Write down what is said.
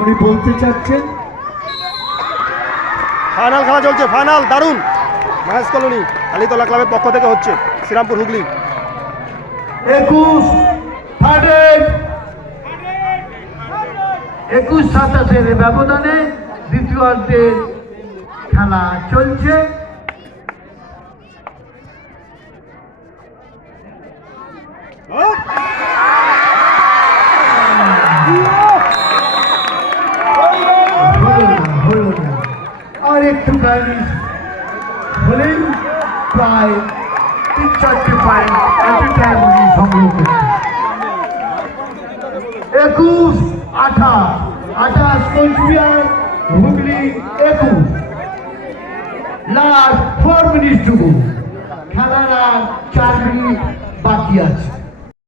উনি বলতে চাচ্ছেন ফাইনাল খেলা চলছে, ফাইনাল দারুণ। মহেশ কলোনি আলিতলা ক্লাবের পক্ষ থেকে হচ্ছে, শ্রীরামপুর হুগলি। 21-27 ব্যবধানে দ্বিতীয়ার্ধের খেলা চলছে। আর একটু গাড়ি হলেই প্রায় 3-4টে পয়েন্ট সংগ্রহ করছে। 21-28 কোচবিহার হুগলি 21। লাস্ট 4 মিনিট টুকু, খেলার আর 4 মিনিট বাকি আছে।